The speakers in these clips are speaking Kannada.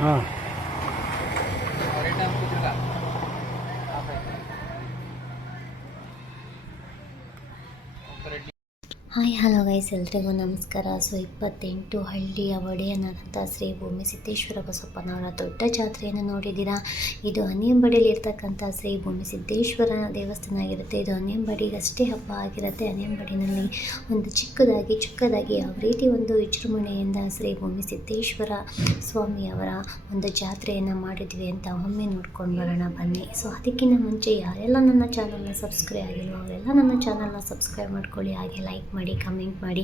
ಹಾಂ ಹಾಯ್ ಹಲೋ ಗೈಸ್, ಎಲ್ರಿಗೂ ನಮಸ್ಕಾರ. 28 ಹಳ್ಳಿಯ ಒಡೆಯನಾದಂಥ ಶ್ರೀ ಭೂಮಿ ಸಿದ್ದೇಶ್ವರ ಬಸಪ್ಪನವರ ದೊಡ್ಡ ಜಾತ್ರೆಯನ್ನು ನೋಡಿದ್ದೀರಾ. ಇದು ಅನಿಯಂಬಡಿಯಲ್ಲಿ ಇರ್ತಕ್ಕಂಥ ಶ್ರೀ ಭೂಮಿ ಸಿದ್ದೇಶ್ವರ ದೇವಸ್ಥಾನ ಆಗಿರುತ್ತೆ. ಇದು ಅನಿಯಂಬಡಿಗಷ್ಟೇ ಹಬ್ಬ ಆಗಿರುತ್ತೆ. ಅನಿಯಂಬಡಿನಲ್ಲಿ ಒಂದು ಚಿಕ್ಕದಾಗಿ ಯಾವ ರೀತಿ ಒಂದು ವಿಜೃಂಭಣೆಯಿಂದ ಶ್ರೀ ಭೂಮಿ ಸಿದ್ದೇಶ್ವರ ಸ್ವಾಮಿಯವರ ಒಂದು ಜಾತ್ರೆಯನ್ನು ಮಾಡಿದ್ವಿ ಅಂತ ಒಮ್ಮೆ ನೋಡ್ಕೊಂಡು ಬರೋಣ ಬನ್ನಿ. ಸೊ ಅದಕ್ಕಿಂತ ಮುಂಚೆ ಯಾರೆಲ್ಲ ನನ್ನ ಚಾನಲ್ನ ಸಬ್ಸ್ಕ್ರೈಬ್ ಆಗಿಲ್ವೋ ಅವರೆಲ್ಲ ನನ್ನ ಚಾನಲ್ನ ಸಬ್ಸ್ಕ್ರೈಬ್ ಮಾಡ್ಕೊಳ್ಳಿ, ಹಾಗೆ ಲೈಕ್ ಮಾಡಿ, ಕಮೆಂಟ್ ಮಾಡಿ.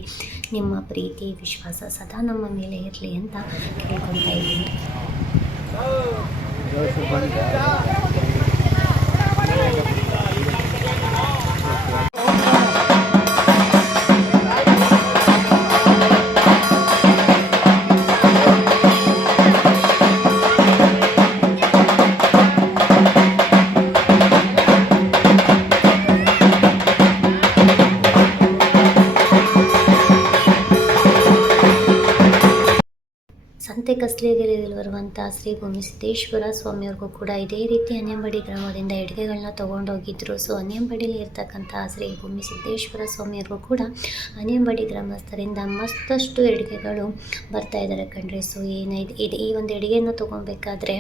ನಿಮ್ಮ ಪ್ರೀತಿ ವಿಶ್ವಾಸ ಸದಾ ನಮ್ಮ ಮೇಲೆ ಇರಲಿ ಅಂತ ಕೇಳ್ಕೊತಾ ಇದ್ದೀನಿ. ಸಂತೆ ಕಸ್ಲಿಗೆರೆಯಲ್ಲಿ ಬರುವಂಥ ಶ್ರೀ ಭೂಮಿ ಸಿದ್ದೇಶ್ವರ ಸ್ವಾಮಿಯವ್ರಿಗೂ ಕೂಡ ಇದೇ ರೀತಿ ಅನಿಯಂಬಡಿ ಗ್ರಾಮದಿಂದ ಅಡುಗೆಗಳನ್ನ ತೊಗೊಂಡೋಗಿದ್ರು. ಸೊ ಅನಿಯಂಬಡಿಯಲ್ಲಿ ಇರ್ತಕ್ಕಂಥ ಶ್ರೀ ಭೂಮಿ ಸಿದ್ದೇಶ್ವರ ಸ್ವಾಮಿಯವ್ರಿಗೂ ಕೂಡ ಅನಿಯಂಬಡಿ ಗ್ರಾಮಸ್ಥರಿಂದ ಮತ್ತಷ್ಟು ಅಡುಗೆಗಳು ಬರ್ತಾ ಇದ್ದಾರೆ ಕಣ್ರಿ. ಸೊ ಇದು ಈ ಒಂದು ಅಡುಗೆಯನ್ನು ತೊಗೊಬೇಕಾದ್ರೆ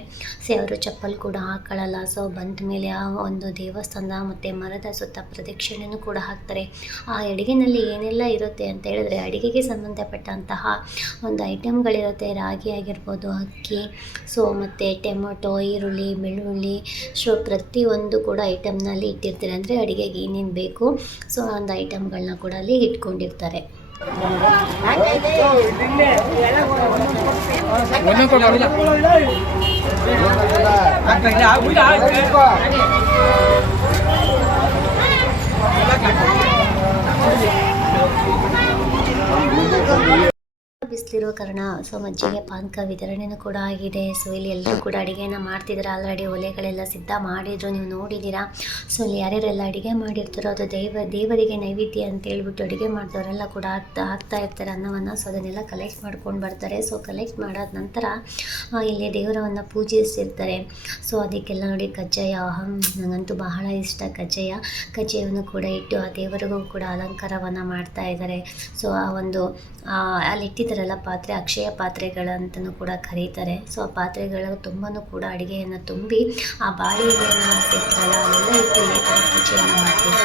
ಅವರು ಚಪ್ಪಲ್ ಕೂಡ ಹಾಕೊಳ್ಳಲ್ಲ. ಸೊ ಬಂದ ಮೇಲೆ ಆ ಒಂದು ದೇವಸ್ಥಾನ ಮತ್ತು ಮರದ ಸುತ್ತ ಪ್ರದಕ್ಷಿಣೆನೂ ಕೂಡ ಹಾಕ್ತಾರೆ. ಆ ಅಡುಗೆನಲ್ಲಿ ಏನೆಲ್ಲ ಇರುತ್ತೆ ಅಂತ ಹೇಳಿದ್ರೆ ಅಡುಗೆಗೆ ಸಂಬಂಧಪಟ್ಟಂತಹ ಒಂದು ಐಟಮ್ಗಳಿರುತ್ತೆ. ರಾಗಿ ಆಗಿರ್ಬೋದು, ಅಕ್ಕಿ, ಸೊ ಮತ್ತು ಟೊಮೊಟೊ, ಈರುಳ್ಳಿ, ಬೆಳ್ಳುಳ್ಳಿ, ಸೊ ಪ್ರತಿಯೊಂದು ಕೂಡ ಐಟಮ್ನಲ್ಲಿ ಇಟ್ಟಿರ್ತಾರೆ. ಅಂದರೆ ಅಡುಗೆಗೆ ಏನೇನು ಬೇಕು ಸೊ ಒಂದು ಐಟಮ್ಗಳನ್ನ ಕೂಡ ಅಲ್ಲಿ ಇಟ್ಕೊಂಡಿರ್ತಾರೆ. ಬಿಸಿಲಿರೋ ಕಾರಣ ಸೊ ಮಜ್ಜಿಗೆ ಪಾನಕ ವಿತರಣೆನೂ ಕೂಡ ಆಗಿದೆ. ಸೊ ಇಲ್ಲಿ ಎಲ್ಲರೂ ಕೂಡ ಅಡುಗೆನ ಮಾಡ್ತಿದ್ದಾರೆ. ಆಲ್ರೆಡಿ ಒಲೆಗಳೆಲ್ಲ ಸಿದ್ಧ ಮಾಡಿದ್ರು, ನೀವು ನೋಡಿದ್ದೀರಾ. ಸೊ ಇಲ್ಲಿ ಯಾರ್ಯಾರೆಲ್ಲ ಅಡುಗೆ ಮಾಡಿರ್ತಾರೋ ಅದು ದೇವರಿಗೆ ನೈವೇದ್ಯ ಅಂತ ಹೇಳ್ಬಿಟ್ಟು ಅಡುಗೆ ಮಾಡಿದವರೆಲ್ಲ ಕೂಡ ಹಾಕ್ತಾ ಇರ್ತಾರೆ ಅನ್ನವನ್ನು. ಸೊ ಅದನ್ನೆಲ್ಲ ಕಲೆಕ್ಟ್ ಮಾಡ್ಕೊಂಡು ಬರ್ತಾರೆ. ಸೊ ಕಲೆಕ್ಟ್ ಮಾಡಾದ ನಂತರ ಇಲ್ಲಿ ದೇವರವನ್ನು ಪೂಜಿಸಿರ್ತಾರೆ. ಸೊ ಅದಕ್ಕೆಲ್ಲ ನೋಡಿ ಕಜ್ಜಾಯ, ನನಗಂತೂ ಬಹಳ ಇಷ್ಟ ಕಜ್ಜಾಯವನ್ನು ಕೂಡ ಇಟ್ಟು ಆ ದೇವರಿಗೂ ಕೂಡ ಅಲಂಕಾರವನ್ನು ಮಾಡ್ತಾ ಇದ್ದಾರೆ. ಸೊ ಆ ಒಂದು ಅಲ್ಲಿ ಇಟ್ಟಿದ್ದಾರಲ್ಲ ಪಾತ್ರೆ, ಅಕ್ಷಯ ಪಾತ್ರೆಗಳಂತಲೂ ಕೂಡ ಕರೀತಾರೆ. ಸೊ ಆ ಪಾತ್ರೆಗಳು ತುಂಬಾ ಕೂಡ ಅಡುಗೆಯನ್ನು ತುಂಬಿ ಆ ಬಾಳೆಯನ್ನು ಸೇರ್ತಾರಲ್ಲ ಅಲ್ಲೆಲ್ಲ ಇಟ್ಟು ಇದೇ ಥರ ಪೂಜೆಯನ್ನು ಮಾಡ್ತಾರೆ.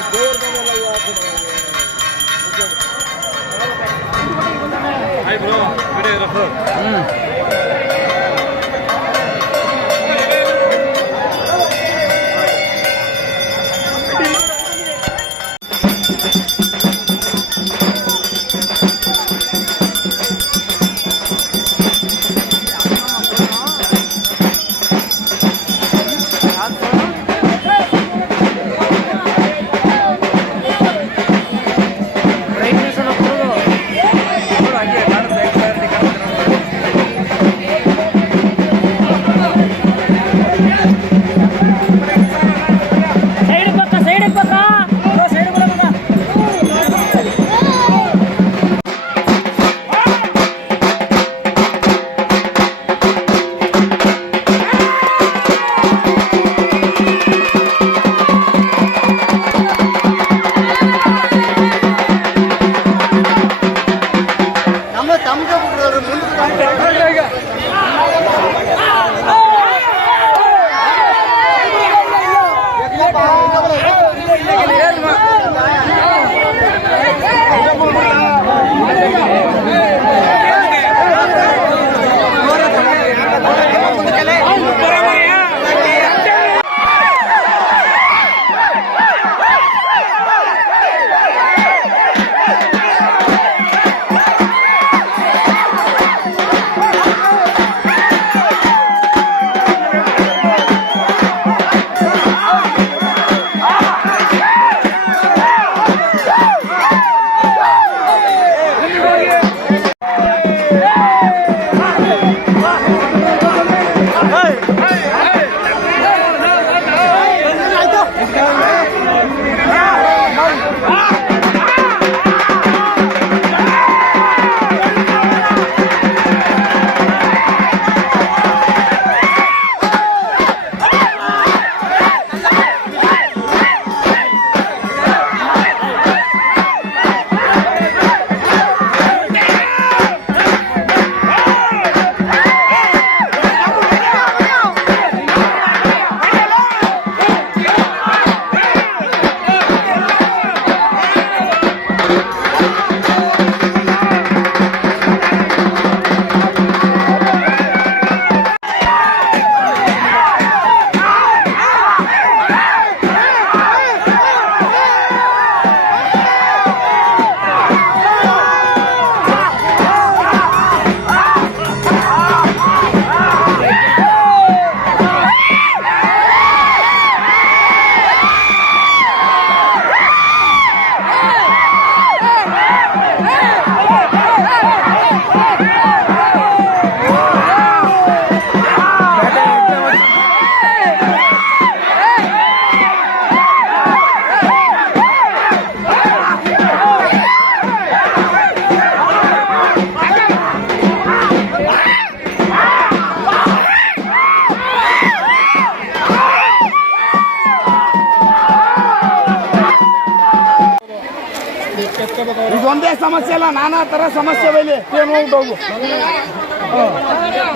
ಸಮಸ್ಯೆ ಇಲ್ಲ, ನಾನಾ ಥರ ಸಮಸ್ಯೆ ಇಲ್ಲಿ ಏನು ಹೋಗು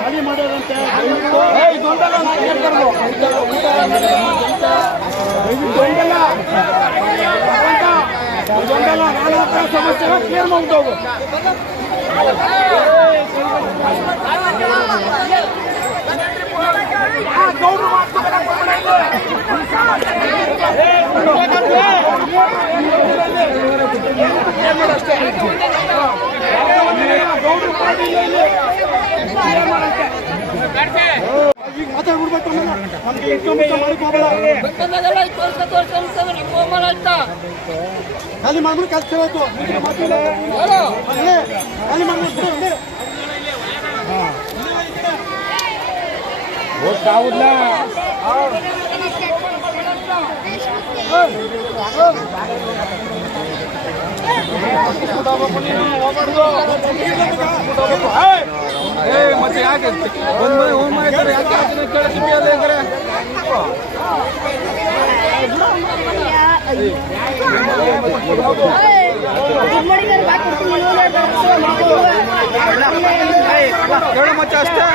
ಖಾಲಿ ಮಾಡೋದಂತೆ ಇದೊಂದಲ್ಲ ನಾನು ಹೇಳ್ತಾರಲ್ಲ ಇದೊಂದಲ್ಲ ನಾನಾ ಥರ ಸಮಸ್ಯೆ ಕ್ಲಿಯರ್ ಮಾಡ್ಬಿಟ್ಟೋಗು. ಗೌಡ್ರು ಈಗ ಮಾತಾಡ್ಬಿಡ್ಬೇಕು ನಮ್ಗೆ ಇಷ್ಟೊಂದು ಖಾಲಿ ಮಾಡ್ಬಿಟ್ಟು ಕೆಲಸ ಹೋಯ್ತು ಖಾಲಿ ಮಾಡ್ಬಿಟ್ಟು ಹೋಗ್ತಾವುದ್ಲ ಮತ್ತೆ ಯಾಕೆ ಹೋಮ ಯಾಕೆ ಕೇಳ್ತಿದ್ದಾರೆ ಕೇಳ ಮತ್ತೆ ಅಷ್ಟೇ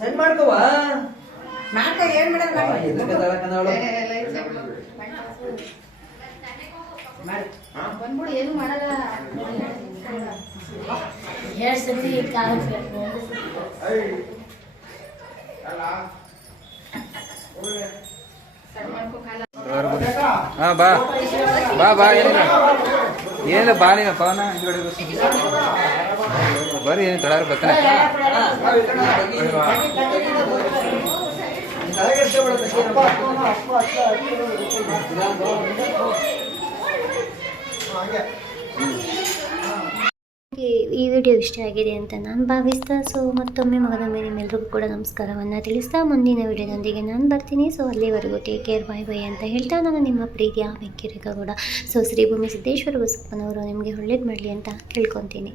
ಸೆಂಡ್ ಮಾಡ್ಕೋವಾ ಏನ್ ಮಾಡೋದು ಬಂದ್ಬಿಡು ಏನು ಮಾಡಲ್ಲ ಹಾ ಬಾ ಬಾ ಬಾ ಏನಿಲ್ಲ ಏನಿಲ್ಲ ಬಾ ನೀನು ಪವನ ಬರ್ರಿ ಏನು ತಡಾರ ಬರ್ತಾನೆ ಈ ವಿಡಿಯೋ ಇಷ್ಟ ಆಗಿದೆ ಅಂತ ನಾನು ಭಾವಿಸ್ತಾ ಸೊ ಮತ್ತೊಮ್ಮೆ ಮಗದೊಮ್ಮೆ ನಿಮ್ಮೆಲ್ಲರಿಗೂ ಕೂಡ ನಮಸ್ಕಾರವನ್ನು ತಿಳಿಸ್ತಾ ಮುಂದಿನ ವಿಡಿಯೋದೊಂದಿಗೆ ನಾನು ಬರ್ತೀನಿ. ಸೊ ಅಲ್ಲಿವರೆಗೂ ಟೇಕ್ ಕೇರ್, ಬಾಯ್ ಬಾಯ್ ಅಂತ ಹೇಳ್ತಾ ನಾನು ನಿಮ್ಮ ಪ್ರೀತಿಯ ವೆಂಕಿ ರೇಖಾ ಕೂಡ. ಸೊ ಶ್ರೀ ಭೂಮಿ ಸಿದ್ದೇಶ್ವರ ಬಸಪ್ಪನವರು ನಿಮಗೆ ಒಳ್ಳೇದು ಮಾಡಲಿ ಅಂತ ಕೇಳ್ಕೊತೀನಿ.